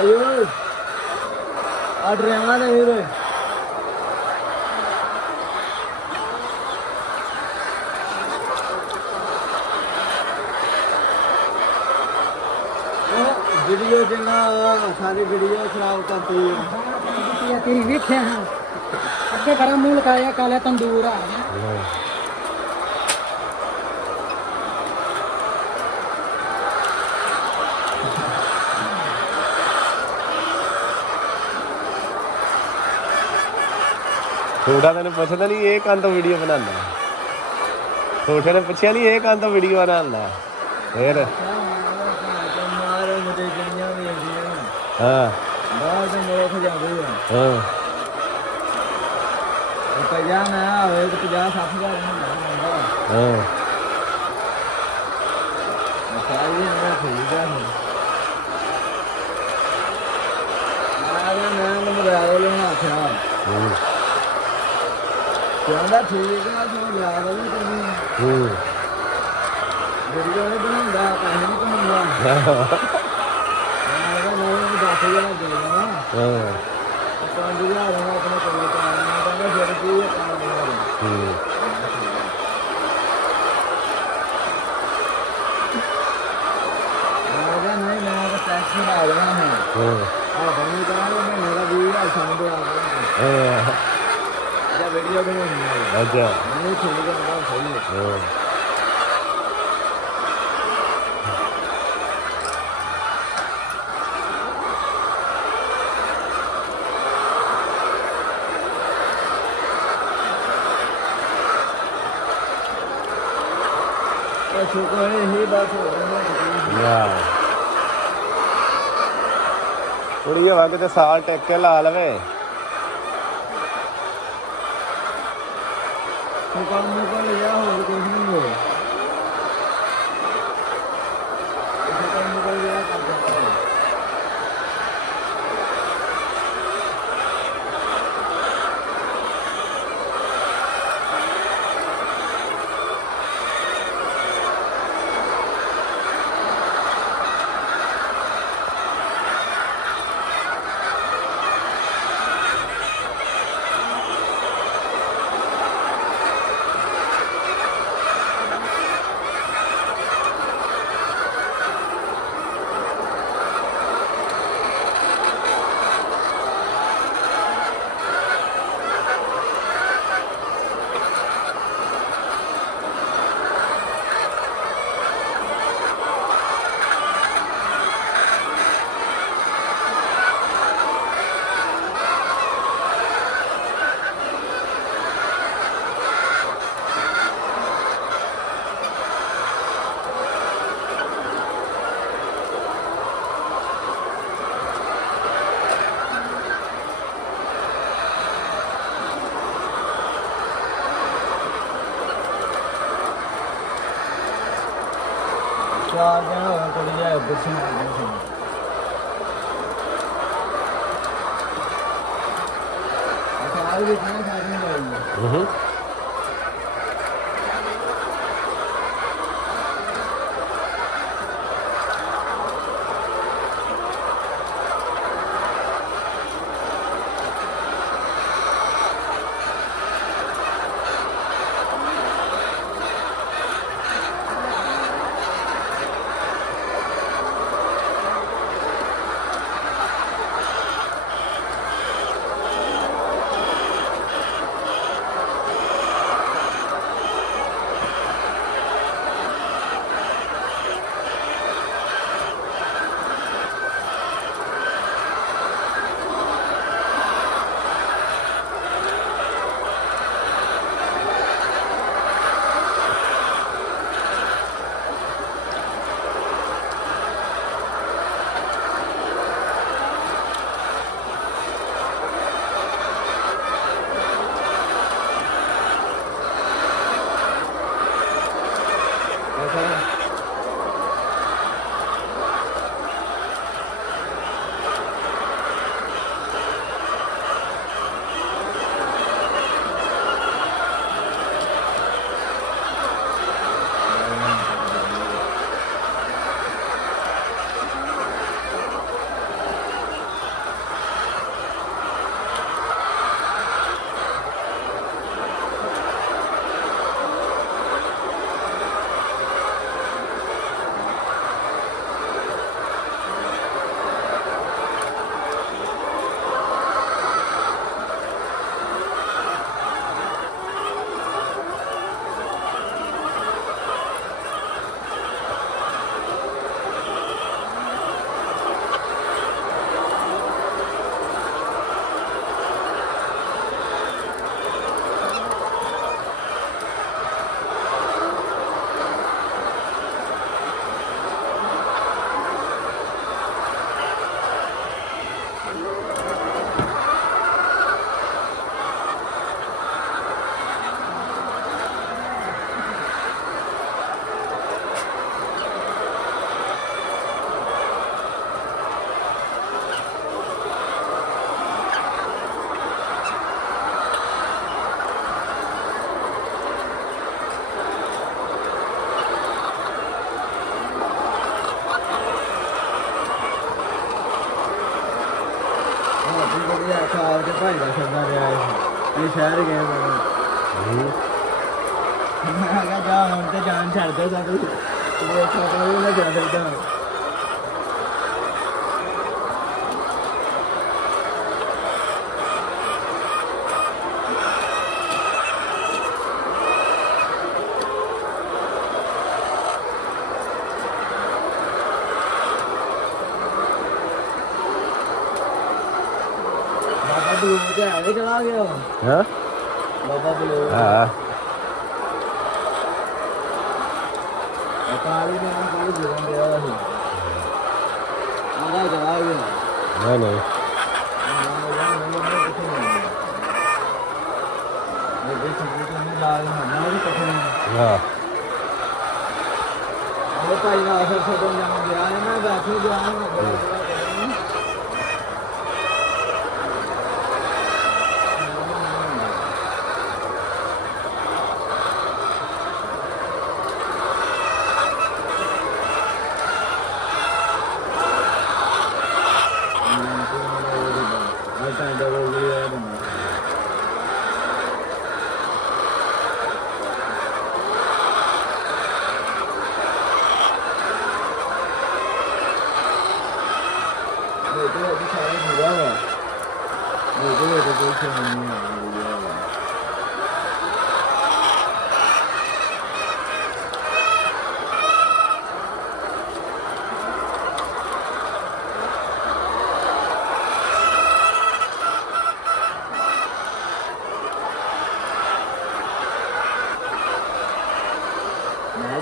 आयो ड्राइवर ने वीर वीडियो चंगा सारी वीडियो खराब करती है तेरी वेखे हाँ अगे गरम मुंह लगाया काले तंदूर आ थोड़ा तेन पुछदा नहीं ये कंध वीडियो बनाना छोटे ने पूछा नहीं ये कंध वीडियो बनाना फिर हाँ बाहर से मोख जाते हैं हाँ 50 ना आवे तो 50-60 हज़ार हाँ सारी ना ठीक है आगे मैं मोबाइल लेना था ਕਹਿੰਦਾ ਠੀਕ ਆ ਤੂੰ ਯਾਦ ਨਹੀਂ ਕਰਨੀ ਵੀਡੀਓ ਨਹੀਂ ਬਣਾਉਂਦਾ ਪੈਸੇ ਨਹੀਂ ਕਮਾਉਂਦਾ ਮੈਂ ਨਹੀਂ 10,000 ਦੇ ਦੇਣਾ ਹਾਂ 5,000 ਮੈਂ ਆਪਣੇ ਕੋਲ ਤਾਂ ਕਹਿੰਦਾ ਫਿਰ ਕੀ ਮੈਂ ਨਹੀਂ ਮੈਂ ਤਾਂ ਟੈਕਸ ਲਾ ਦੇਣਾ ਹੈ ਹਾਂ ਬਣੀ ਕਰਾਂਗੇ ਮੇਰਾ 20,000 ਸਮਝ ਆ वीडियो बनानी है अच्छा नहीं छोड़ के ना सही है शुक्र है यही बात हो रही है कुड़ी हवा किते साल टेक के ला लवे काम मुकल गया हो कुछ नहीं हो काम मुकल गया कर देता है चार दिन हो गए थोड़ी जाए दर्शन अच्छा आज भी खाना साथ में जाएंगे ਸ਼ਹਿਰ ਗਏ ਮੈਂ ਕਿਹਾ ਜਾ ਹੁਣ ਤੇ ਜਾਨ ਛੱਡ ਦੇ ਸਾਡੀ ਇਹ ਛੋਟਾ ਵੀ ਨਾ ਜਾ ਸਕਦਾ ਬਾਬਾ ਬਲੂ ਤੇ ਆਵੇ ਚਲਾ ਗਿਆ ਹਾਂ ਬਾਬਾ ਬਲੂ ਹਾਂ ਕਾਲੀ ਨੇ ਕੋਈ ਜੀਵਨ ਦਿਆ ਸੀ ਆਦਾ ਚਲਾ ਗਿਆ ਨਹੀਂ ਹਾਂ ਉਹ ਭਾਈ ਨਾਲ ਫਿਰ ਛੋਟੋ ਜਾਣ ਗਿਆ ਮੈਂ ਬੈਠੇ ਗਿਆ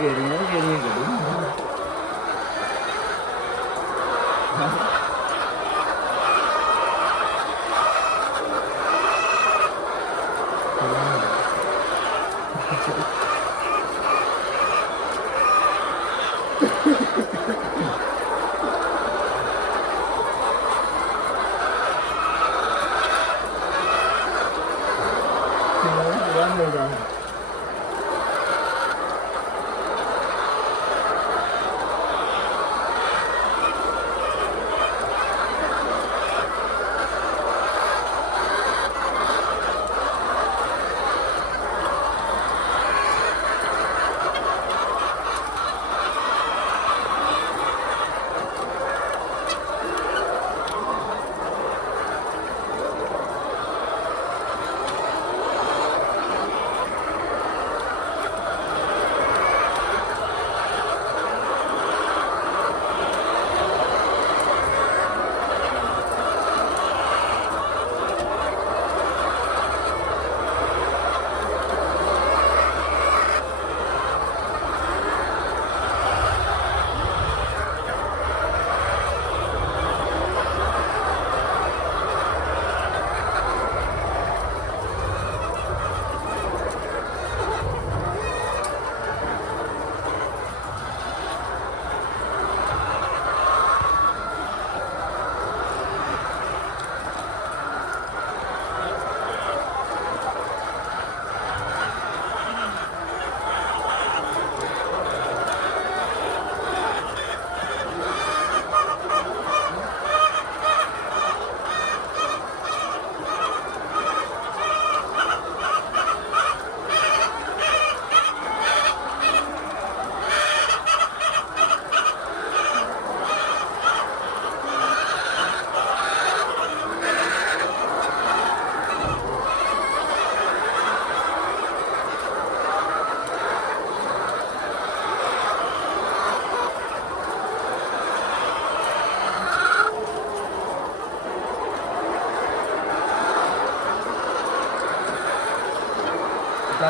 ਗੇੜੀਆਂ ਗੱਡੀ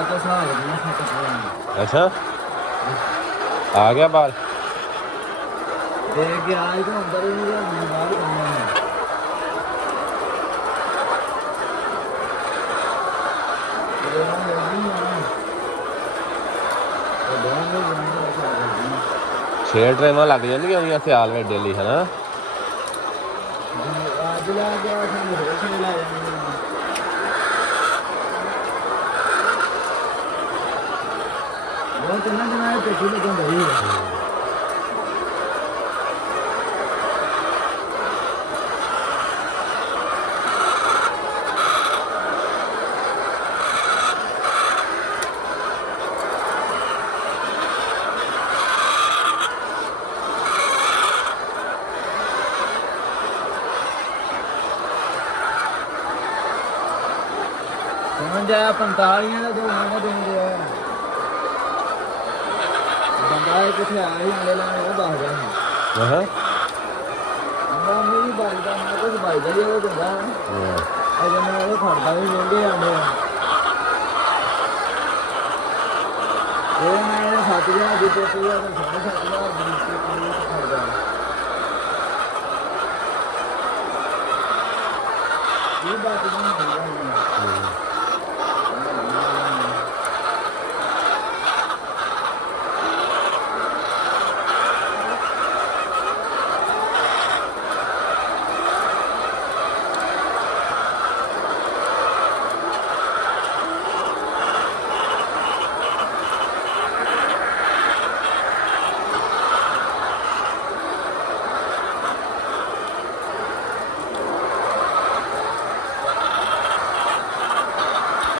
तो अच्छा आ गया बाहर देख के आज तो अंदर ही नहीं गया बाहर करना है छे ट्रेनां लग जाएंगी सियाल में डेली है ना आज ला गया ला बहुत ना जनाए पेटी लगा रही है ਜਾ 45 ਦਾ ਦੋ ਮੈਂ ਦੇਂਦੇ ਆ ਬੰਦਾ ਇਹ ਕਿੱਥੇ ਆਇਆ ਸੀ ਅੰਡੇ ਲੈਣ ਉਹ ਦੱਸ ਗਿਆ ਸੀ ਹਾਂ ਮੈਂ ਨਹੀਂ ਬਾਈਦਾ ਮੈਂ ਕੁਝ ਬਾਈਦਾ ਹੀ ਉਹ ਦਿੰਦਾ ਅਜੇ ਮੈਂ ਉਹ ਖੜਦਾ ਵੀ ਮਹਿੰਗੇ ਆਂਡੇ ਇਹ ਮੈਂ 7000 ਦੀ ਤੇ 7000 ਦੀ ਖੜਦਾ ਇਹ ਬਾਤ ਨਹੀਂ ਹੈ